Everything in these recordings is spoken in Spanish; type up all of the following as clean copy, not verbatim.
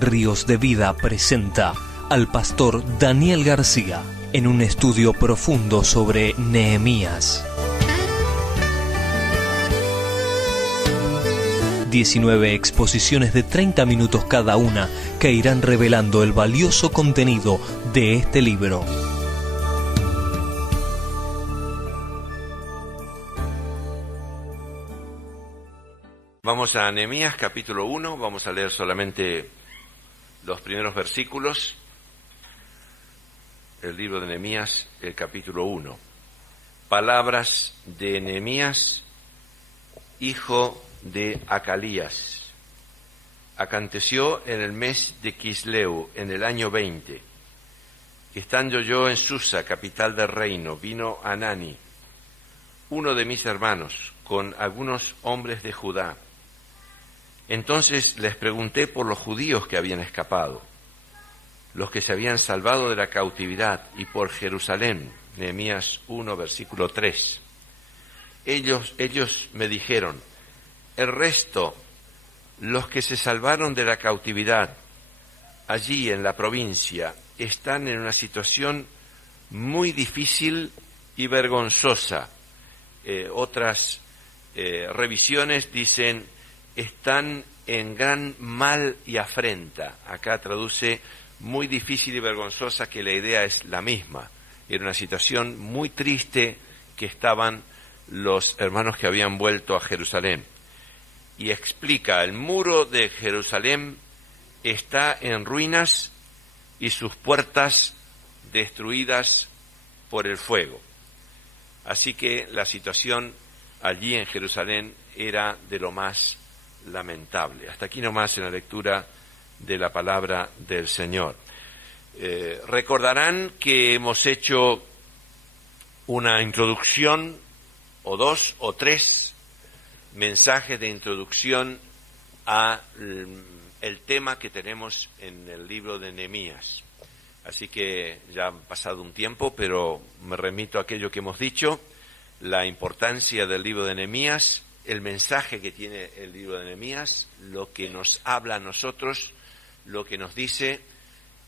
Ríos de Vida presenta al pastor Daniel García en un estudio profundo sobre Nehemías. 19 exposiciones de 30 minutos cada una que irán revelando el valioso contenido de este libro. Vamos a Nehemías capítulo 1, vamos a leer solamente los primeros versículos. El libro de Nehemías, el capítulo 1. Palabras de Nehemías, hijo de Acalías. Aconteció en el mes de Quisleu, en el año 20, que estando yo en Susa, capital del reino, vino Anani, uno de mis hermanos, con algunos hombres de Judá. Entonces les pregunté por los judíos que habían escapado, los que se habían salvado de la cautividad, y por Jerusalén. Nehemías 1, versículo 3. Ellos me dijeron: el resto, los que se salvaron de la cautividad, allí en la provincia, están en una situación muy difícil y vergonzosa. Otras revisiones dicen: están en gran mal y afrenta. Acá traduce muy difícil y vergonzosa, que la idea es la misma. Era una situación muy triste que estaban los hermanos que habían vuelto a Jerusalén. Y explica: el muro de Jerusalén está en ruinas y sus puertas destruidas por el fuego. Así que la situación allí en Jerusalén era de lo más lamentable. Hasta aquí nomás en la lectura de la palabra del Señor. Recordarán que hemos hecho una introducción, o dos o tres mensajes de introducción a el tema que tenemos en el libro de Nehemías. Así que ya ha pasado un tiempo, pero me remito a aquello que hemos dicho: la importancia del libro de Nehemías, el mensaje que tiene el libro de Nehemías, lo que nos habla a nosotros, lo que nos dice.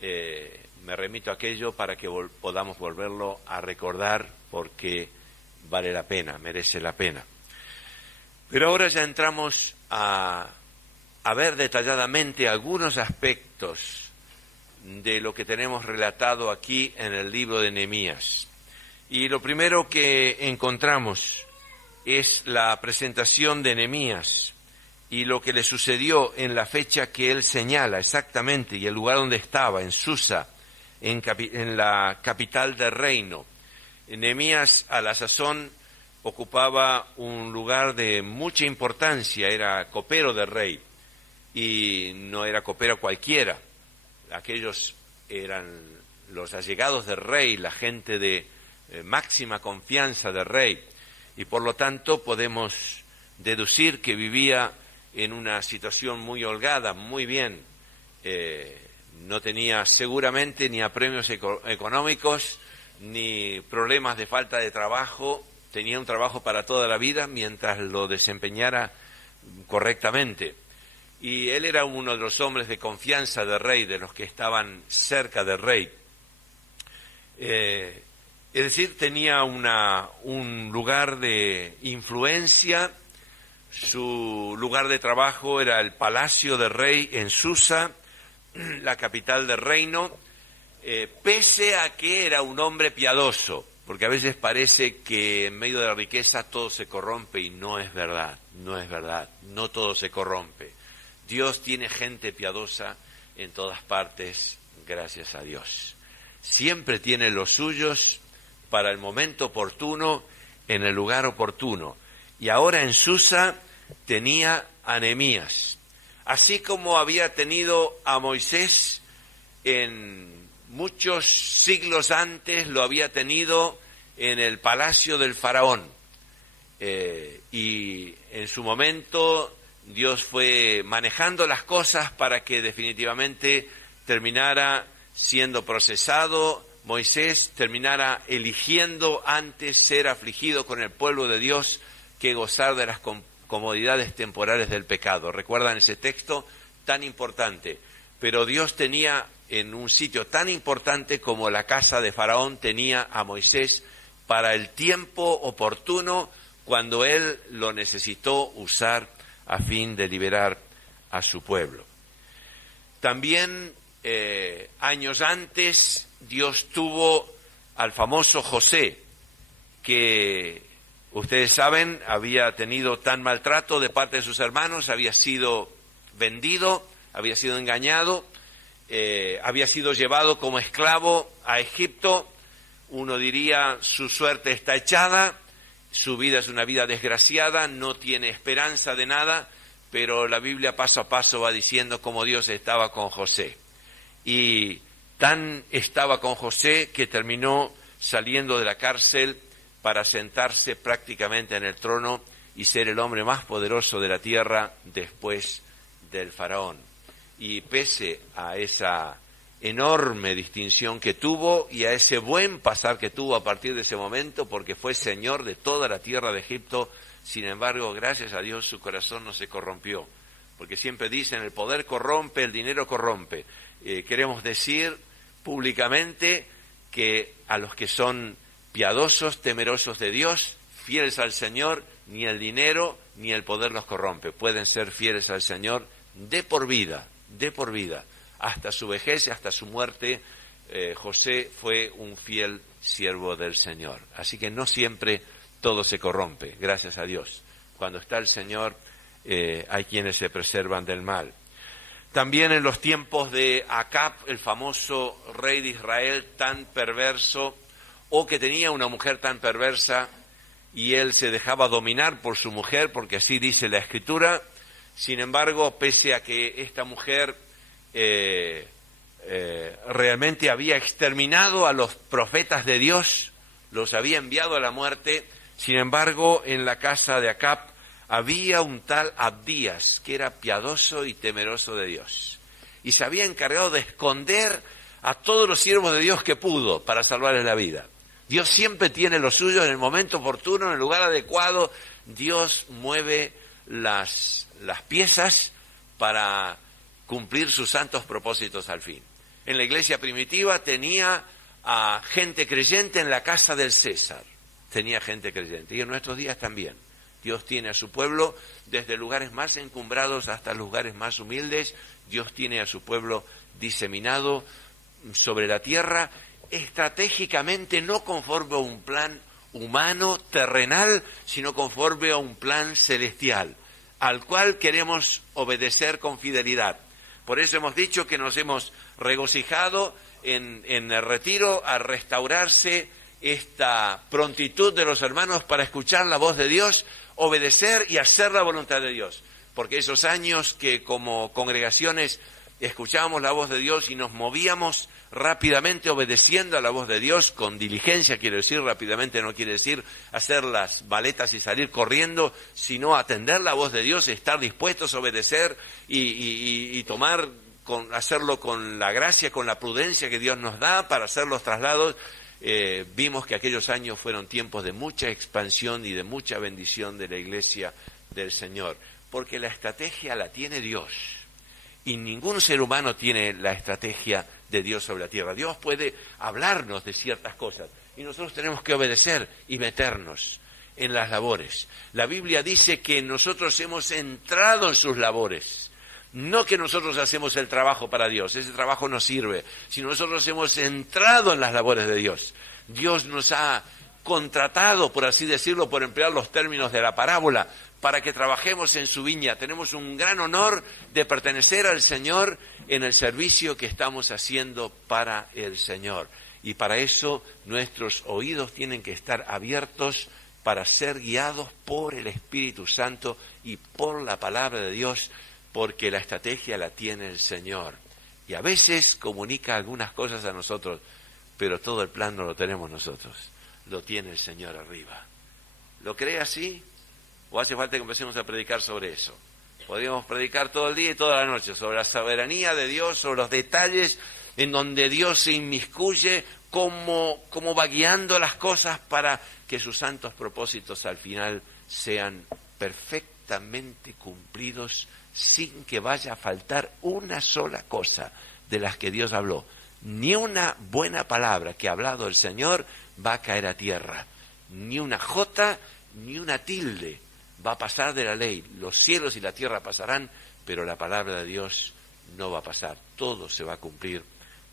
Me remito a aquello para que podamos volverlo a recordar, porque vale la pena, merece la pena. Pero ahora ya entramos a ver detalladamente algunos aspectos de lo que tenemos relatado aquí en el libro de Nehemías. Y lo primero que encontramos es la presentación de Nehemías y lo que le sucedió en la fecha que él señala exactamente, y el lugar donde estaba, en Susa, en la capital del reino. Nehemías, a la sazón, ocupaba un lugar de mucha importancia, era copero del rey, y no era copero cualquiera. Aquellos eran los allegados del rey, la gente de máxima confianza del rey, y por lo tanto podemos deducir que vivía en una situación muy holgada, muy bien. No tenía seguramente ni apremios económicos, ni problemas de falta de trabajo. Tenía un trabajo para toda la vida mientras lo desempeñara correctamente. Y él era uno de los hombres de confianza del rey, de los que estaban cerca del rey. Es decir, tenía un lugar de influencia. Su lugar de trabajo era el palacio del rey en Susa, la capital del reino, pese a que era un hombre piadoso, porque a veces parece que en medio de la riqueza todo se corrompe, y no es verdad, no todo se corrompe. Dios tiene gente piadosa en todas partes, gracias a Dios. Siempre tiene los suyos para el momento oportuno, en el lugar oportuno. Y ahora en Susa tenía a Nehemías, así como había tenido a Moisés en muchos siglos antes, lo había tenido en el palacio del faraón. Y en su momento Dios fue manejando las cosas para que definitivamente terminara siendo procesado. Moisés terminara eligiendo antes ser afligido con el pueblo de Dios que gozar de las comodidades temporales del pecado. ¿Recuerdan ese texto tan importante? pero Dios tenía en un sitio tan importante como la casa de Faraón, tenía a Moisés para el tiempo oportuno cuando él lo necesitó usar a fin de liberar a su pueblo. También años antes Dios tuvo al famoso José, que ustedes saben había tenido tan maltrato de parte de sus hermanos, había sido vendido, había sido engañado, había sido llevado como esclavo a Egipto. Uno diría, su suerte está echada, su vida es una vida desgraciada, no tiene esperanza de nada, pero la Biblia paso a paso va diciendo cómo Dios estaba con José. Y tan estaba con José que terminó saliendo de la cárcel para sentarse prácticamente en el trono y ser el hombre más poderoso de la tierra después del faraón. Y pese a esa enorme distinción que tuvo y a ese buen pasar que tuvo a partir de ese momento, porque fue señor de toda la tierra de Egipto, sin embargo, gracias a Dios, su corazón no se corrompió. Porque siempre dicen, el poder corrompe, el dinero corrompe. Queremos decir públicamente que a los que son piadosos, temerosos de Dios, fieles al Señor, ni el dinero ni el poder los corrompe. Pueden ser fieles al Señor de por vida, hasta su vejez y hasta su muerte. José fue un fiel siervo del Señor. Así que no siempre todo se corrompe, gracias a Dios. Cuando está el Señor, hay quienes se preservan del mal. También en los tiempos de Acab, el famoso rey de Israel tan perverso, o que tenía una mujer tan perversa, y él se dejaba dominar por su mujer, porque así dice la Escritura. Sin embargo, pese a que esta mujer realmente había exterminado a los profetas de Dios, los había enviado a la muerte, sin embargo, en la casa de Acab había un tal Abdías, que era piadoso y temeroso de Dios, y se había encargado de esconder a todos los siervos de Dios que pudo para salvarles la vida. Dios siempre tiene lo suyo en el momento oportuno, en el lugar adecuado. Dios mueve las piezas para cumplir sus santos propósitos al fin. En la iglesia primitiva tenía a gente creyente en la casa del César, tenía gente creyente, y en nuestros días también. Dios tiene a su pueblo desde lugares más encumbrados hasta lugares más humildes. Dios tiene a su pueblo diseminado sobre la tierra, estratégicamente no conforme a un plan humano, terrenal, sino conforme a un plan celestial, al cual queremos obedecer con fidelidad. Por eso hemos dicho que nos hemos regocijado en el retiro a restaurarse esta prontitud de los hermanos para escuchar la voz de Dios, obedecer y hacer la voluntad de Dios. Porque esos años que como congregaciones escuchábamos la voz de Dios y nos movíamos rápidamente obedeciendo a la voz de Dios, con diligencia, quiero decir, rápidamente no quiere decir hacer las maletas y salir corriendo, sino atender la voz de Dios, estar dispuestos a obedecer y tomar, hacerlo con la gracia, con la prudencia que Dios nos da para hacer los traslados. Vimos que aquellos años fueron tiempos de mucha expansión y de mucha bendición de la iglesia del Señor, porque la estrategia la tiene Dios. Y ningún ser humano tiene la estrategia de Dios sobre la tierra. Dios puede hablarnos de ciertas cosas y nosotros tenemos que obedecer y meternos en las labores. La Biblia dice que nosotros hemos entrado en sus labores. No que nosotros hacemos el trabajo para Dios, ese trabajo no sirve, sino nosotros hemos entrado en las labores de Dios. Dios nos ha contratado, por así decirlo, por emplear los términos de la parábola, para que trabajemos en su viña. Tenemos un gran honor de pertenecer al Señor en el servicio que estamos haciendo para el Señor. Y para eso nuestros oídos tienen que estar abiertos para ser guiados por el Espíritu Santo y por la palabra de Dios, porque la estrategia la tiene el Señor. Y a veces comunica algunas cosas a nosotros, pero todo el plan no lo tenemos nosotros, lo tiene el Señor arriba. ¿Lo cree así? ¿O hace falta que empecemos a predicar sobre eso? Podríamos predicar todo el día y toda la noche sobre la soberanía de Dios, sobre los detalles en donde Dios se inmiscuye, cómo va guiando las cosas para que sus santos propósitos al final sean perfectamente perfectamente cumplidos sin que vaya a faltar una sola cosa de las que Dios habló. Ni una buena palabra que ha hablado el Señor va a caer a tierra. Ni una jota, ni una tilde va a pasar de la ley. Los cielos y la tierra pasarán, pero la palabra de Dios no va a pasar. Todo se va a cumplir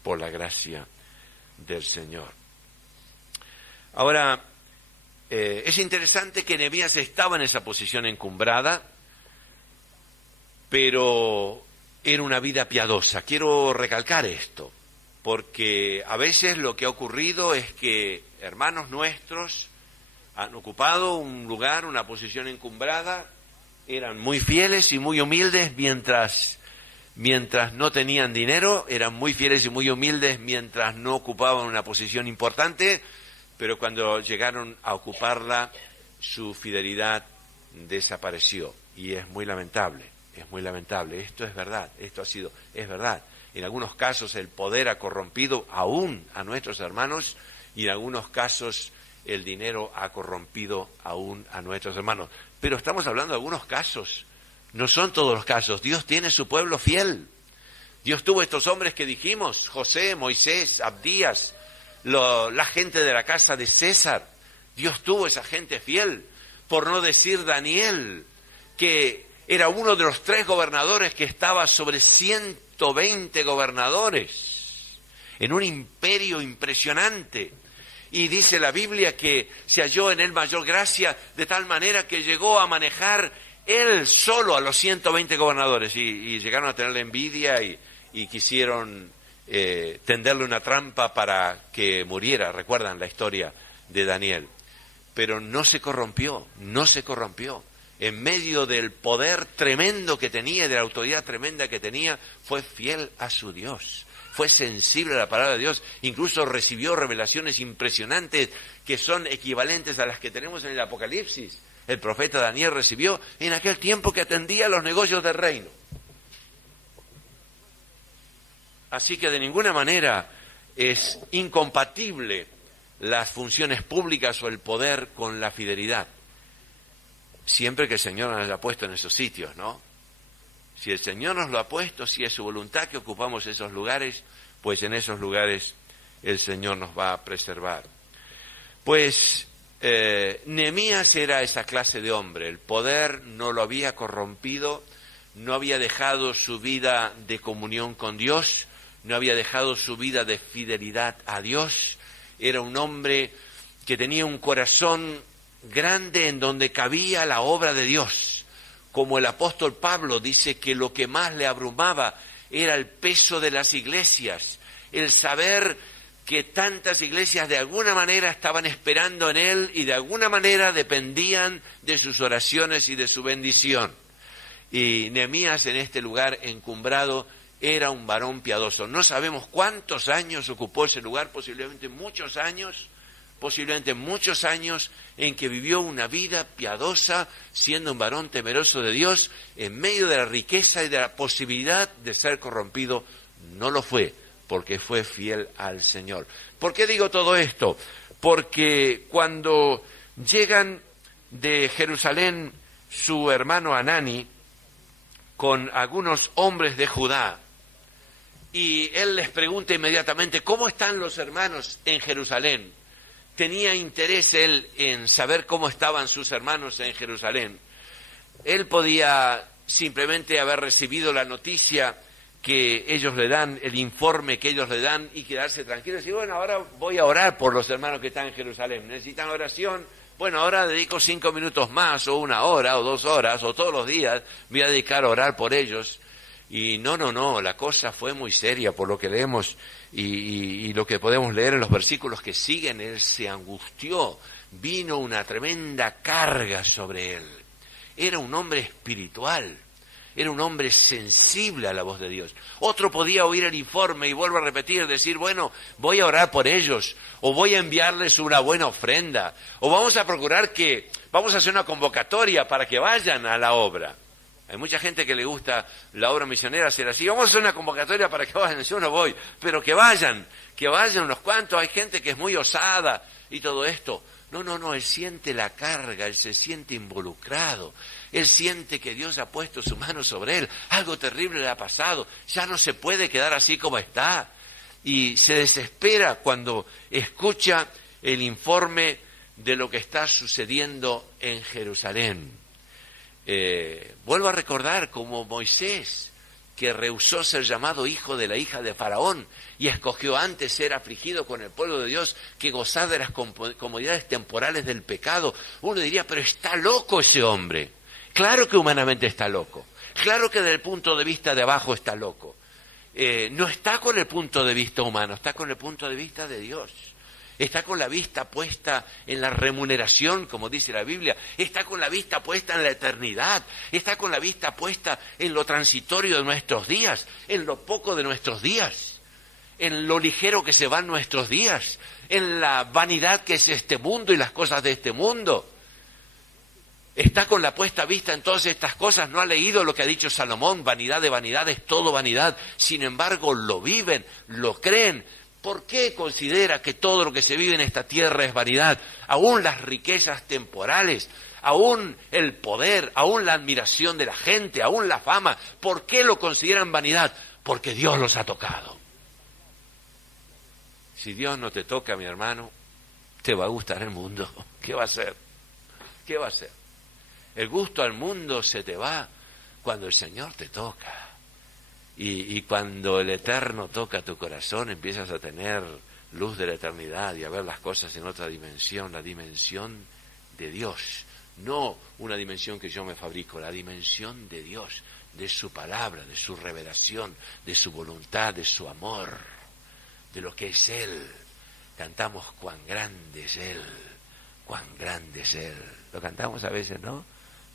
por la gracia del Señor. Ahora, es interesante que Nehemías estaba en esa posición encumbrada, pero era una vida piadosa. Quiero recalcar esto, porque a veces lo que ha ocurrido es que hermanos nuestros han ocupado un lugar, una posición encumbrada, eran muy fieles y muy humildes mientras no tenían dinero, eran muy fieles y muy humildes mientras no ocupaban una posición importante, pero cuando llegaron a ocuparla, su fidelidad desapareció. Y es muy lamentable, esto es verdad, es verdad. En algunos casos el poder ha corrompido aún a nuestros hermanos, y en algunos casos el dinero ha corrompido aún a nuestros hermanos. Pero estamos hablando de algunos casos, no son todos los casos. Dios tiene su pueblo fiel. Dios tuvo estos hombres que dijimos, José, Moisés, Abdías, la gente de la casa de César. Dios tuvo esa gente fiel, por no decir Daniel, que era uno de los 3 gobernadores que estaba sobre 120 gobernadores, en un imperio impresionante. Y dice la Biblia que se halló en él mayor gracia, de tal manera que llegó a manejar él solo a los 120 gobernadores, y llegaron a tenerle envidia y quisieron tenderle una trampa para que muriera. Recuerdan la historia de Daniel. Pero no se corrompió. En medio del poder tremendo que tenía y de la autoridad tremenda que tenía, fue fiel a su Dios. Fue sensible a la palabra de Dios, incluso recibió revelaciones impresionantes que son equivalentes a las que tenemos en el Apocalipsis. El profeta Daniel recibió en aquel tiempo que atendía los negocios del reino. Así que de ninguna manera es incompatible las funciones públicas o el poder con la fidelidad. Siempre que el Señor nos haya puesto en esos sitios, ¿no? Si el Señor nos lo ha puesto, si es su voluntad que ocupamos esos lugares, pues en esos lugares el Señor nos va a preservar. Pues Nehemías era esa clase de hombre. El poder no lo había corrompido, no había dejado su vida de comunión con Dios, no había dejado su vida de fidelidad a Dios. Era un hombre que tenía un corazón grande en donde cabía la obra de Dios. Como el apóstol Pablo dice que lo que más le abrumaba era el peso de las iglesias, el saber que tantas iglesias de alguna manera estaban esperando en él y de alguna manera dependían de sus oraciones y de su bendición. Y Nehemías, en este lugar encumbrado, era un varón piadoso. No sabemos cuántos años ocupó ese lugar, posiblemente muchos años en que vivió una vida piadosa, siendo un varón temeroso de Dios, en medio de la riqueza y de la posibilidad de ser corrompido. No lo fue, porque fue fiel al Señor. ¿Por qué digo todo esto? Porque cuando llegan de Jerusalén su hermano Hanani con algunos hombres de Judá, y él les pregunta inmediatamente, ¿cómo están los hermanos en Jerusalén? Tenía interés él en saber cómo estaban sus hermanos en Jerusalén. Él podía simplemente haber recibido la noticia que ellos le dan, el informe que ellos le dan, y quedarse tranquilo y decir, bueno, ahora voy a orar por los hermanos que están en Jerusalén. ¿Necesitan oración? Bueno, ahora dedico 5 minutos más, o 1 hora, o 2 horas, o todos los días voy a dedicar a orar por ellos. Y no, la cosa fue muy seria por lo que leemos y lo que podemos leer en los versículos que siguen. Él se angustió, vino una tremenda carga sobre él. Era un hombre espiritual, era un hombre sensible a la voz de Dios. Otro podía oír el informe y vuelvo a repetir, decir, bueno, voy a orar por ellos, o voy a enviarles una buena ofrenda, o vamos a procurar vamos a hacer una convocatoria para que vayan a la obra. Hay mucha gente que le gusta la obra misionera hacer así, vamos a hacer una convocatoria para que vayan, yo no voy, pero que vayan unos cuantos. Hay gente que es muy osada y todo esto, No, él siente la carga, él se siente involucrado, él siente que Dios ha puesto su mano sobre él, algo terrible le ha pasado, ya no se puede quedar así como está. Y se desespera cuando escucha el informe de lo que está sucediendo en Jerusalén. Vuelvo a recordar como Moisés, que rehusó ser llamado hijo de la hija de Faraón y escogió antes ser afligido con el pueblo de Dios que gozar de las comodidades temporales del pecado. Uno diría, pero está loco ese hombre. Claro que humanamente está loco. Claro que desde el punto de vista de abajo está loco. No está con el punto de vista humano, está con el punto de vista de Dios. Está con la vista puesta en la remuneración, como dice la Biblia. Está con la vista puesta en la eternidad. Está con la vista puesta en lo transitorio de nuestros días, en lo poco de nuestros días, en lo ligero que se van nuestros días, en la vanidad que es este mundo y las cosas de este mundo. Está con la puesta vista en todas estas cosas. No ha leído lo que ha dicho Salomón, vanidad de vanidades, todo vanidad. Sin embargo, lo viven, lo creen. ¿Por qué considera que todo lo que se vive en esta tierra es vanidad? Aún las riquezas temporales, aún el poder, aún la admiración de la gente, aún la fama. ¿Por qué lo consideran vanidad? Porque Dios los ha tocado. Si Dios no te toca, mi hermano, te va a gustar el mundo. ¿Qué va a hacer? ¿Qué va a hacer? El gusto al mundo se te va cuando el Señor te toca. Y cuando el Eterno toca tu corazón, empiezas a tener luz de la eternidad y a ver las cosas en otra dimensión, la dimensión de Dios. No una dimensión que yo me fabrico, la dimensión de Dios, de su palabra, de su revelación, de su voluntad, de su amor, de lo que es Él. Cantamos cuán grande es Él, cuán grande es Él. Lo cantamos a veces, ¿no?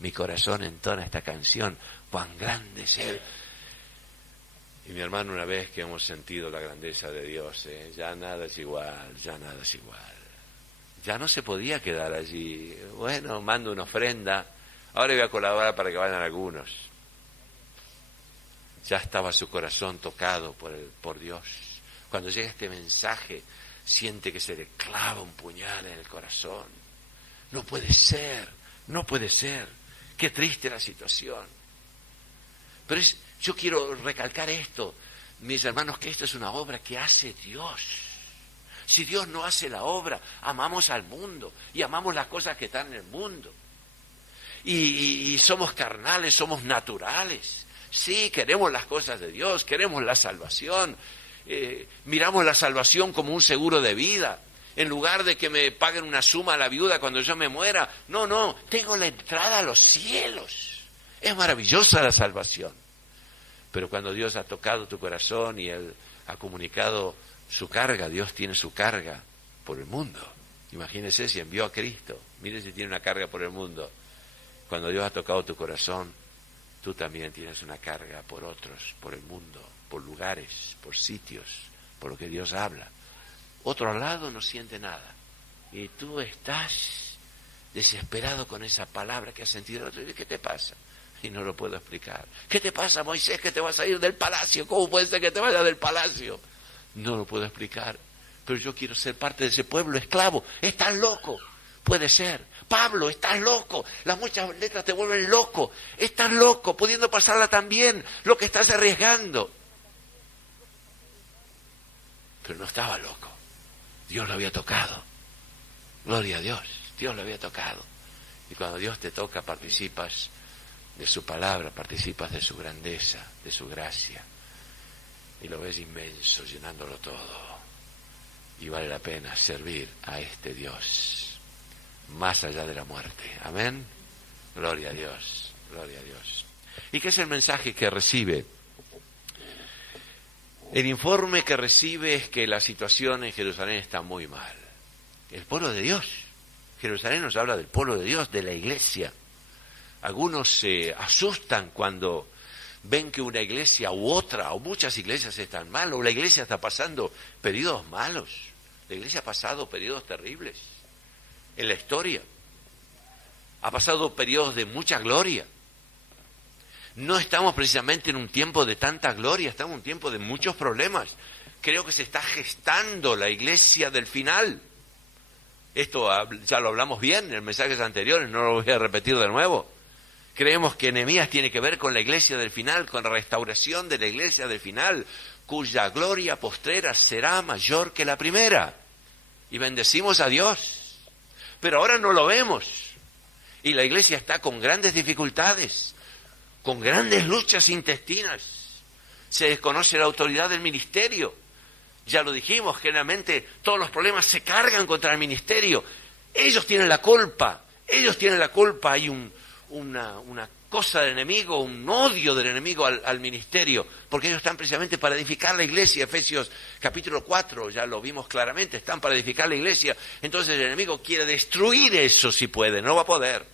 Mi corazón entona esta canción, cuán grande es Él. Y mi hermano, una vez que hemos sentido la grandeza de Dios, ya nada es igual, ya nada es igual. Ya no se podía quedar allí. Bueno, mando una ofrenda, ahora voy a colaborar para que vayan algunos. Ya estaba su corazón tocado por Dios. Cuando llega este mensaje, siente que se le clava un puñal en el corazón. No puede ser, no puede ser. Qué triste la situación. Pero yo quiero recalcar esto, mis hermanos, que esto es una obra que hace Dios. Si Dios no hace la obra, amamos al mundo y amamos las cosas que están en el mundo. Y somos carnales, somos naturales. Sí, queremos las cosas de Dios, queremos la salvación. Miramos la salvación como un seguro de vida. En lugar de que me paguen una suma a la viuda cuando yo me muera. No, tengo la entrada a los cielos. Es maravillosa la salvación. Pero cuando Dios ha tocado tu corazón y Él ha comunicado su carga, Dios tiene su carga por el mundo. Imagínese si envió a Cristo. Mire si tiene una carga por el mundo. Cuando Dios ha tocado tu corazón, tú también tienes una carga por otros, por el mundo, por lugares, por sitios, por lo que Dios habla. Otro al lado no siente nada. Y tú estás desesperado con esa palabra que has sentido. ¿Qué te pasa? Y no lo puedo explicar. ¿Qué te pasa, Moisés, que te vas a ir del palacio? ¿Cómo puede ser que te vayas del palacio? No lo puedo explicar. Pero yo quiero ser parte de ese pueblo esclavo. ¿Estás loco? Puede ser. Pablo, estás loco. Las muchas letras te vuelven loco. Estás loco, pudiendo pasarla tan bien. Lo que estás arriesgando. Pero no estaba loco. Dios lo había tocado. Gloria a Dios. Dios lo había tocado. Y cuando Dios te toca, participas de su palabra, participas de su grandeza, de su gracia. Y lo ves inmenso, llenándolo todo. Y vale la pena servir a este Dios, más allá de la muerte. Amén. Gloria a Dios, gloria a Dios. ¿Y qué es el mensaje que recibe? El informe que recibe es que la situación en Jerusalén está muy mal. El pueblo de Dios. Jerusalén nos habla del pueblo de Dios, de la iglesia. Algunos se asustan cuando ven que una iglesia u otra, o muchas iglesias están mal, o la iglesia está pasando periodos malos. La iglesia ha pasado periodos terribles en la historia. Ha pasado periodos de mucha gloria. No estamos precisamente en un tiempo de tanta gloria, estamos en un tiempo de muchos problemas. Creo que se está gestando la iglesia del final. Esto ya lo hablamos bien en mensajes anteriores, no lo voy a repetir de nuevo. Creemos que Nehemías tiene que ver con la iglesia del final, con la restauración de la iglesia del final, cuya gloria postrera será mayor que la primera. Y bendecimos a Dios. Pero ahora no lo vemos. Y la iglesia está con grandes dificultades, con grandes luchas intestinas. Se desconoce la autoridad del ministerio. Ya lo dijimos, generalmente todos los problemas se cargan contra el ministerio. Ellos tienen la culpa. Hay una cosa del enemigo, un odio del enemigo al ministerio, porque ellos están precisamente para edificar la iglesia. Efesios capítulo 4, ya lo vimos claramente, están para edificar la iglesia. Entonces el enemigo quiere destruir eso si puede, no va a poder.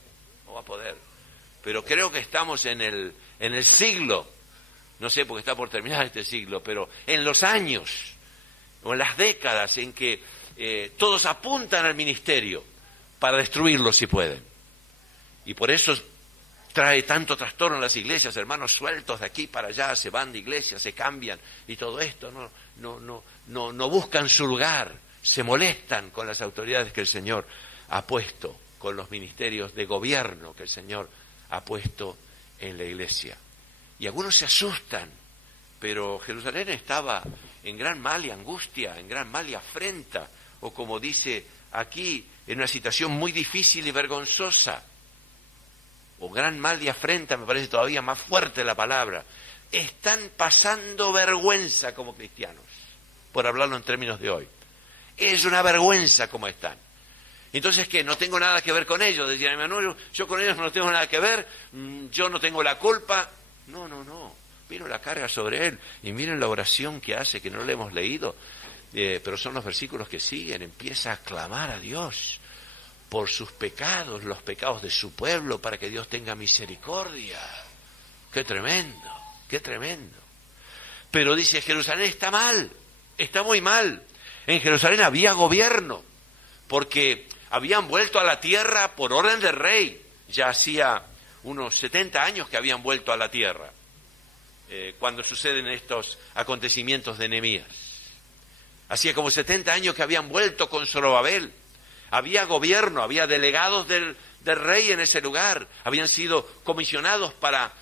Pero creo que estamos en el siglo, no sé porque está por terminar este siglo, pero en los años o en las décadas en que todos apuntan al ministerio para destruirlo si pueden. Y por eso trae tanto trastorno en las iglesias, hermanos sueltos de aquí para allá, se van de iglesia, se cambian y todo esto, no buscan su lugar, se molestan con las autoridades que el Señor ha puesto, con los ministerios de gobierno que el Señor ha puesto en la iglesia. Y algunos se asustan, pero Jerusalén estaba en gran mal y angustia, en gran mal y afrenta, o como dice aquí, en una situación muy difícil y vergonzosa. O gran mal y afrenta, me parece todavía más fuerte la palabra. Están pasando vergüenza como cristianos, por hablarlo en términos de hoy. Es una vergüenza como están. Entonces, ¿qué? No tengo nada que ver con ellos. Decían, hermano, yo con ellos no tengo nada que ver, yo no tengo la culpa. No. Vino la carga sobre él. Y miren la oración que hace, que no la hemos leído, pero son los versículos que siguen. Empieza a clamar a Dios por sus pecados, los pecados de su pueblo, para que Dios tenga misericordia. ¡Qué tremendo! ¡Qué tremendo! Pero dice, Jerusalén está mal, está muy mal. En Jerusalén había gobierno, porque habían vuelto a la tierra por orden del rey. Ya hacía unos 70 años que habían vuelto a la tierra, cuando suceden estos acontecimientos de Nehemías. Hacía como 70 años que habían vuelto con Zorobabel. Había gobierno, había delegados del rey en ese lugar, habían sido comisionados para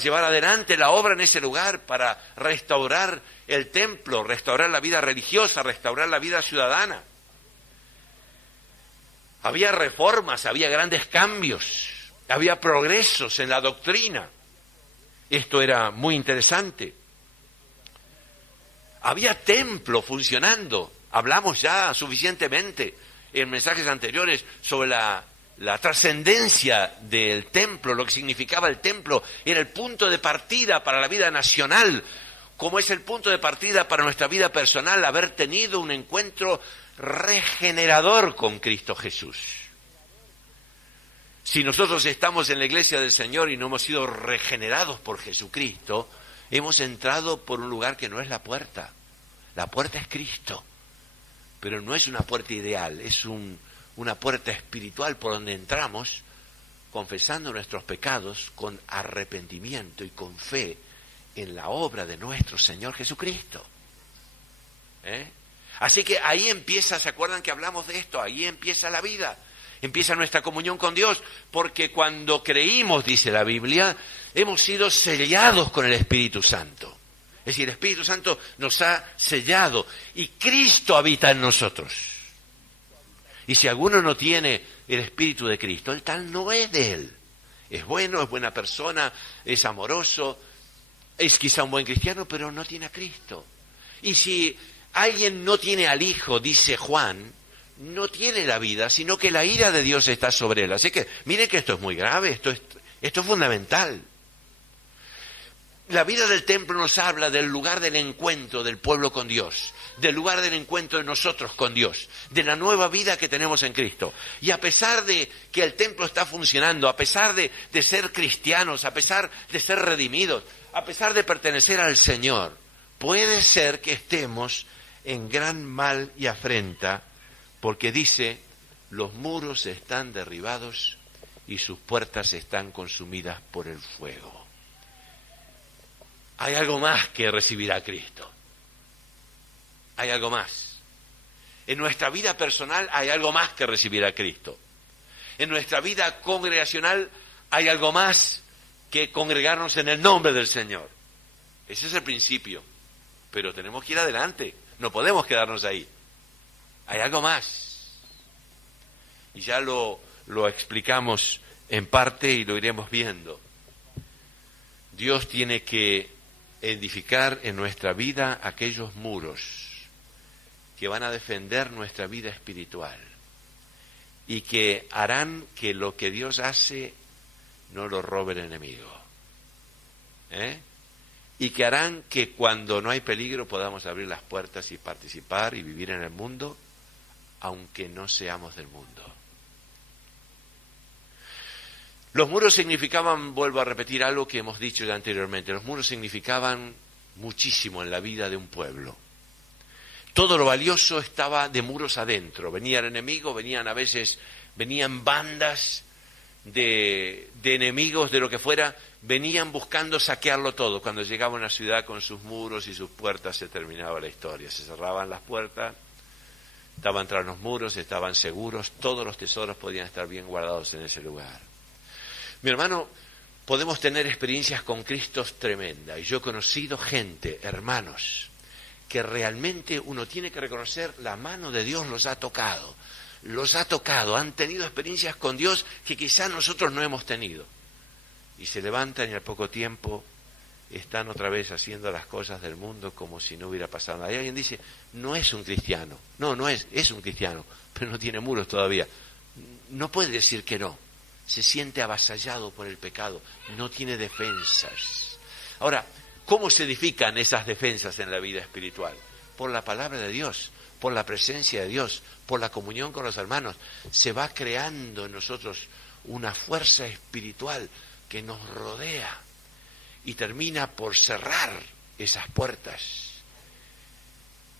llevar adelante la obra en ese lugar, para restaurar el templo, restaurar la vida religiosa, restaurar la vida ciudadana. Había reformas, había grandes cambios, había progresos en la doctrina. Esto era muy interesante. Había templo funcionando, hablamos ya suficientemente en mensajes anteriores sobre la trascendencia del templo, lo que significaba el templo. Era el punto de partida para la vida nacional, como es el punto de partida para nuestra vida personal, haber tenido un encuentro regenerador con Cristo Jesús. Si nosotros estamos en la iglesia del Señor y no hemos sido regenerados por Jesucristo, hemos entrado por un lugar que no es la puerta. La puerta es Cristo. Pero no es una puerta ideal, es una puerta espiritual por donde entramos confesando nuestros pecados con arrepentimiento y con fe en la obra de nuestro Señor Jesucristo. Así que ahí empieza, ¿se acuerdan que hablamos de esto? Ahí empieza la vida, empieza nuestra comunión con Dios, porque cuando creímos, dice la Biblia, hemos sido sellados con el Espíritu Santo. Es decir, el Espíritu Santo nos ha sellado y Cristo habita en nosotros. Y si alguno no tiene el Espíritu de Cristo, el tal no es de Él. Es bueno, es buena persona, es amoroso, es quizá un buen cristiano, pero no tiene a Cristo. Y si alguien no tiene al Hijo, dice Juan, no tiene la vida, sino que la ira de Dios está sobre él. Así que miren que esto es muy grave, esto es fundamental. La vida del templo nos habla del lugar del encuentro del pueblo con Dios, del lugar del encuentro de nosotros con Dios, de la nueva vida que tenemos en Cristo. Y a pesar de que el templo está funcionando, a pesar de ser cristianos, a pesar de ser redimidos, a pesar de pertenecer al Señor, puede ser que estemos en gran mal y afrenta, porque dice, los muros están derribados y sus puertas están consumidas por el fuego. Hay algo más que recibir a Cristo. Hay algo más. En nuestra vida personal hay algo más que recibir a Cristo. En nuestra vida congregacional hay algo más que congregarnos en el nombre del Señor. Ese es el principio. Pero tenemos que ir adelante. No podemos quedarnos ahí. Hay algo más. Y ya lo explicamos en parte y lo iremos viendo. Dios tiene que edificar en nuestra vida aquellos muros que van a defender nuestra vida espiritual y que harán que lo que Dios hace no lo robe el enemigo. Y que harán que cuando no hay peligro podamos abrir las puertas y participar y vivir en el mundo, aunque no seamos del mundo. Los muros significaban, vuelvo a repetir algo que hemos dicho ya anteriormente, los muros significaban muchísimo en la vida de un pueblo. Todo lo valioso estaba de muros adentro. Venía el enemigo, venían bandas de enemigos, de lo que fuera, venían buscando saquearlo todo. Cuando llegaba a una ciudad con sus muros y sus puertas se terminaba la historia. Se cerraban las puertas, estaban tras los muros, estaban seguros, todos los tesoros podían estar bien guardados en ese lugar. Mi hermano, podemos tener experiencias con Cristo tremendas. Y yo he conocido gente, hermanos, que realmente uno tiene que reconocer la mano de Dios los ha tocado, han tenido experiencias con Dios que quizás nosotros no hemos tenido. Y se levantan y al poco tiempo están otra vez haciendo las cosas del mundo como si no hubiera pasado nada. Y alguien dice, no es un cristiano. No es un cristiano, pero no tiene muros todavía. No puede decir que no. Se siente avasallado por el pecado, no tiene defensas. Ahora, ¿cómo se edifican esas defensas en la vida espiritual? Por la palabra de Dios, por la presencia de Dios, por la comunión con los hermanos. Se va creando en nosotros una fuerza espiritual que nos rodea y termina por cerrar esas puertas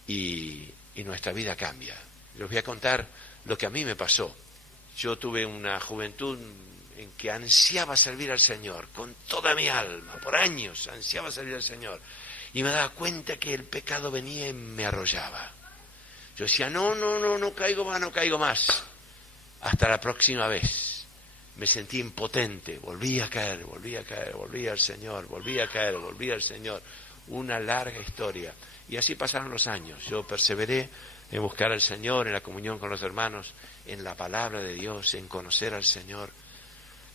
y nuestra vida cambia. Les voy a contar lo que a mí me pasó. Yo tuve una juventud en que ansiaba servir al Señor con toda mi alma, por años ansiaba servir al Señor, y me daba cuenta que el pecado venía y me arrollaba. Yo decía, no caigo más, hasta la próxima vez. Me sentí impotente, volvía a caer, volvía al Señor, volvía a caer, volvía al Señor. Una larga historia. Y así pasaron los años. Yo perseveré en buscar al Señor, en la comunión con los hermanos, en la palabra de Dios, en conocer al Señor.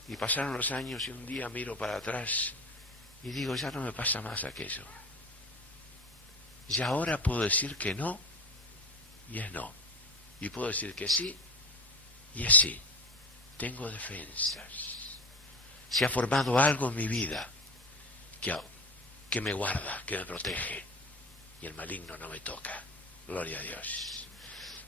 Y pasaron los años y un día miro para atrás y digo, ya no me pasa más aquello. Ya ahora puedo decir que no y es no. Y puedo decir que sí y es sí. Tengo defensas. Se ha formado algo en mi vida que me guarda, que me protege. Y el maligno no me toca. Gloria a Dios.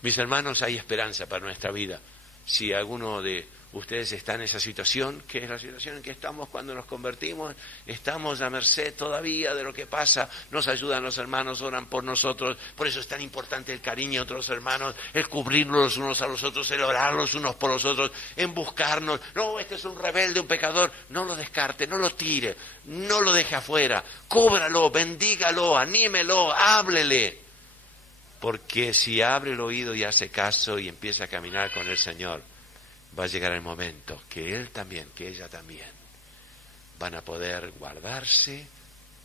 Mis hermanos, hay esperanza para nuestra vida. Si alguno de ustedes está en esa situación, que es la situación en que estamos cuando nos convertimos, estamos a merced todavía de lo que pasa, nos ayudan los hermanos, oran por nosotros, por eso es tan importante el cariño de otros hermanos, el cubrirnos los unos a los otros, el orar los unos por los otros, en buscarnos. No, este es un rebelde, un pecador, no lo descarte, no lo tire, no lo deje afuera, cúbralo, bendígalo, anímelo, háblele. Porque si abre el oído y hace caso y empieza a caminar con el Señor, va a llegar el momento que él también, que ella también, van a poder guardarse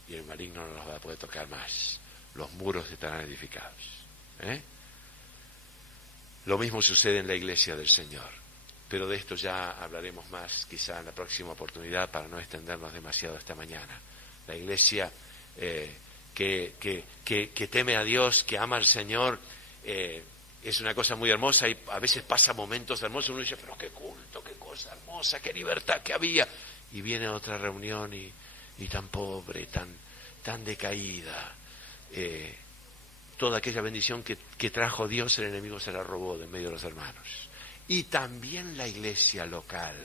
y el maligno no los va a poder tocar más. Los muros estarán edificados. Lo mismo sucede en la iglesia del Señor. Pero de esto ya hablaremos más quizá en la próxima oportunidad para no extendernos demasiado esta mañana. La iglesia que teme a Dios, que ama al Señor, es una cosa muy hermosa y a veces pasa momentos hermosos. Uno dice, pero qué culto, qué cosa hermosa, qué libertad que había. Y viene a otra reunión y tan pobre, tan decaída. Toda aquella bendición que trajo Dios, el enemigo se la robó de en medio de los hermanos. Y también la iglesia local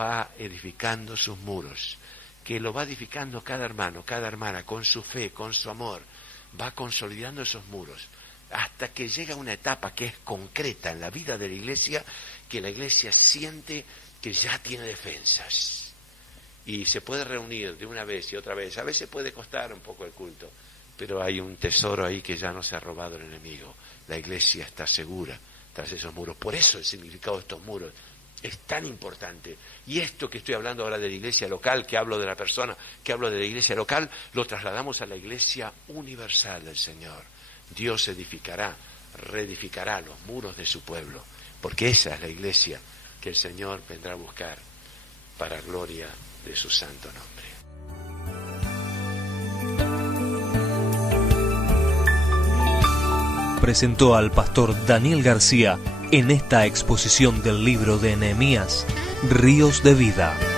va edificando sus muros, que lo va edificando cada hermano, cada hermana, con su fe, con su amor, va consolidando esos muros, hasta que llega una etapa que es concreta en la vida de la iglesia, que la iglesia siente que ya tiene defensas, y se puede reunir de una vez y otra vez. A veces puede costar un poco el culto, pero hay un tesoro ahí que ya no se ha robado el enemigo. La iglesia está segura tras esos muros. Por eso el significado de estos muros es tan importante. Y esto que estoy hablando ahora de la iglesia local, que hablo de la persona, que hablo de la iglesia local, lo trasladamos a la iglesia universal del Señor. Dios edificará, reedificará los muros de su pueblo, porque esa es la iglesia que el Señor vendrá a buscar para gloria de su santo nombre. Presentó al pastor Daniel García en esta exposición del libro de Nehemías, Ríos de Vida.